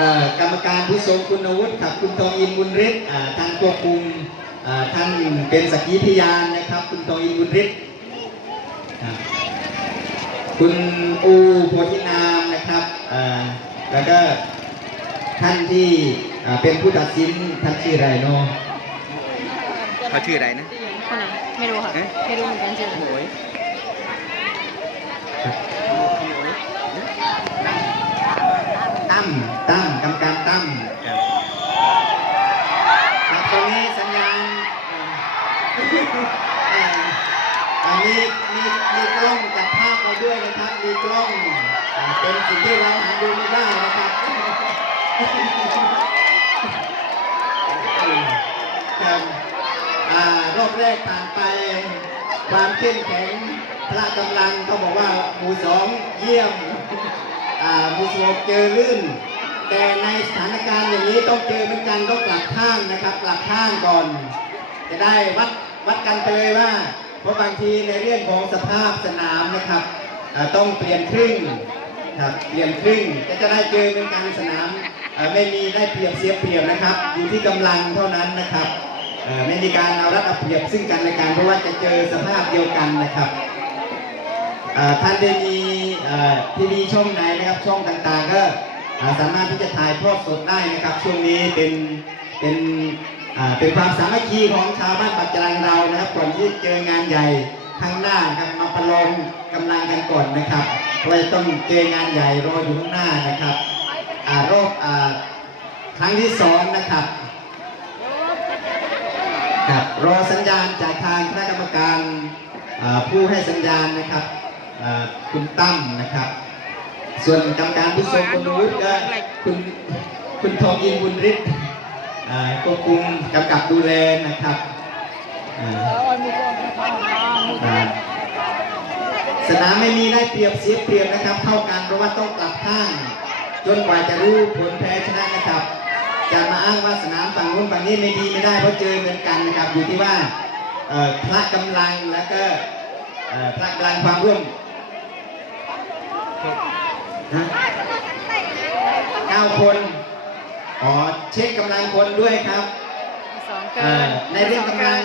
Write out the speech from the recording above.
เอ่อกรรมการผู้ทรงคุณวุฒิครับคุณทองอินบุญฤทธิ์อ่าท่านควบคุมอ่าท่านเป็นสักขีพยานนะครับ คุณทองอินบุญฤทธิ์ครับคุณอูโพธินามนะครับอ่าแล้วก็ท่านที่อ่าเป็นผู้ตัดสินท่านชื่ออะไรเนาะเขาชื่ออะไรนะคนไหนไม่รู้ค่ะเอ๊ะไม่รู้เหมือนกันชื่อ โอ้ย ตั้มตั้มกรรมการ ตั้มครับครับตรงนี้สัญญาณอ่อเอ่ออ่ามีมีมีกล้องจับภาพเราด้วยนะครับ มีกล้องเป็นสิ่งที่เราหาดูไม่ได้นะครับครับอ่ารอบแรกผ่านไปความเข้มแข็งพละกำลังเขาบอกว่าหมู่สองเยี่ยมอ่ามูสโมเจอลื่น แต่ในสถานการณ์อย่างนี้ต้องเจอเหมือนกันต้องกลับข้างนะครับ กลับข้างก่อน จะได้วัดวัดกันไปเลยว่า เพราะบางทีในเรื่องของสภาพสนามนะครับต้องเปลี่ยนครึ่งครับเปลี่ยนครึ่งก็จะได้เจอเหมือนกันสนามไม่มีได้เปรียบเสียเปรียบนะครับ อยู่ที่กำลังเท่านั้นนะครับไม่มีการเอารัดเอาเปรียบซึ่งกันและกันเพราะว่าจะเจอสภาพเดียวกันนะครับท่านได้มีทีวีช่องไหนนะครับช่องต่างๆก็ สามารถที่จะถ่ายทอดสดได้นะครับ ช่วงนี้เป็นเป็นเป็นความสามัคคีของชาวบ้านปัจจรังเรานะครับก่อนที่เจองานใหญ่ข้างหน้าครับมาประลองกำลังกันก่อนนะครับเพราะว่าจะต้องเจองานใหญ่รออยู่ข้างหน้านะครับอารอบอครั้งที่สองนะครับครับรอสัญญาณจากทางคณะกรรมการผู้ให้สัญญาณนะครับคุณตั้มนะครับ ส่วนกรรมการผู้ทรงคุณวุฒิก็คุณคุณทองอินบุญฤทธิ์อ่าควบคุมกำกับดูแลนะครับอ่าอ่าสนามไม่มีได้เปรียบเสียเปรียบนะครับ เท่ากันเพราะว่าต้องกลับข้าง จนกว่าจะรู้ผลแพ้ชนะนะครับจะมาอ้างว่าสนามฝั่งนู้นฝั่งนี้ไม่ดีไม่ได้เพราะเจอเหมือนกันนะครับ อยู่ที่ว่าเอ่อพละกำลังแล้วก็เอ่อพละกำลังความร่วม ฮะเก้าคนอ๋อเช็คกำลังคนด้วยครับสองเกิเอ่อนในเรื่องกำลัง